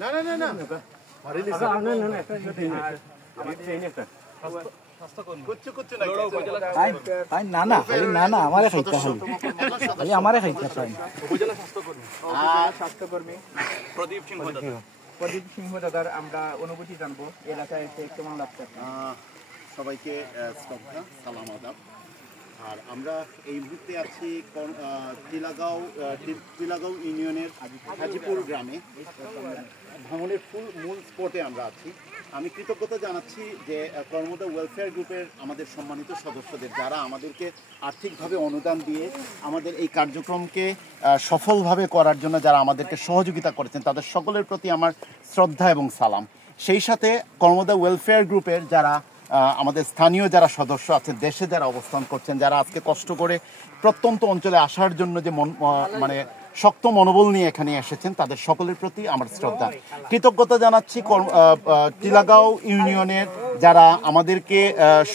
না না না না প্রদীপ সিংহ দাদার আমরা অনুভূতি জানবো এলাকায় এসে কেমন লাগছে। সবাইকে শ্রদ্ধা সালাম আদাব। আর আমরা এই মুহূর্তে আছি টিলাগাঁও ইউনিয়নের হাজিপুর গ্রামে ভাঙনের মূল স্পটে আমরা আছি। আমি কৃতজ্ঞতা জানাচ্ছি যে কর্মদা ওয়েলফেয়ার গ্রুপের আমাদের সম্মানিত সদস্যদের, যারা আমাদেরকে আর্থিকভাবে অনুদান দিয়ে আমাদের এই কার্যক্রমকে সফলভাবে করার জন্য যারা আমাদেরকে সহযোগিতা করেছেন, তাদের সকলের প্রতি আমার শ্রদ্ধা এবং সালাম। সেই সাথে কর্মদা ওয়েলফেয়ার গ্রুপের যারা আমাদের স্থানীয় যারা সদস্য আছেন, দেশে যারা অবস্থান করছেন, যারা আজকে কষ্ট করে প্রত্যন্ত অঞ্চলে আসার জন্য যে মানে শক্ত মনোবল নিয়ে এখানে এসেছেন, তাদের সকলের প্রতি আমার শ্রদ্ধা। কৃতজ্ঞতা জানাচ্ছি টিলাগাঁও ইউনিয়নের যারা আমাদেরকে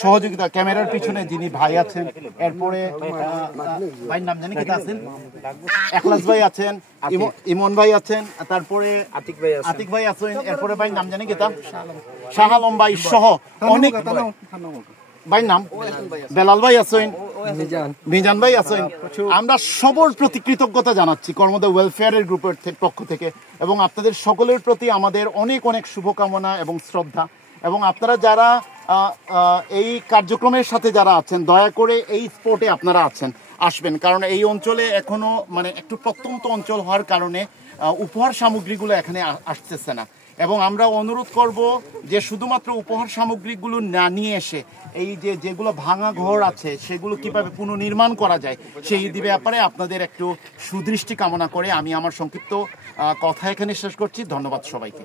সহযোগিতা, ক্যামেরার পিছনে যিনি ভাই আছেন, এরপরে ভাইয়ের নাম জানি কেটা আছেন, এখলাস ভাই আছেন, ইমন ভাই আছেন, তারপরে আতিক ভাই আছেন, এরপরে ভাইয়ের নাম জানি কেটা শাহ আলম ভাই সহ অনেক ভাইয়ের নাম, বেলাল ভাই আছেন, মিজান ভাই আছেন। আমরা সবার প্রতি কৃতজ্ঞতা জানাচ্ছি কর্মদা ওয়েলফেয়ারের গ্রুপের পক্ষ থেকে, এবং আপনাদের সকলের প্রতি আমাদের অনেক অনেক শুভকামনা এবং শ্রদ্ধা। এবং আপনারা যারা এই কার্যক্রমের সাথে যারা আছেন, দয়া করে এই স্পটে আপনারা আসবেন, কারণ এই অঞ্চলে এখনো মানে একটু প্রত্যন্ত অঞ্চল হওয়ার কারণে উপহার সামগ্রীগুলো এখানে আসতেছে না। এবং আমরা অনুরোধ করব যে শুধুমাত্র উপহার সামগ্রীগুলো না নিয়ে এসে এই যেগুলো ভাঙা ঘর আছে সেগুলো কিভাবে পুনর্নির্মাণ করা যায় সেই ব্যাপারে আপনাদের একটু সুদৃষ্টি কামনা করে আমি আমার সংক্ষিপ্ত কথা এখানে শেষ করছি। ধন্যবাদ সবাইকে।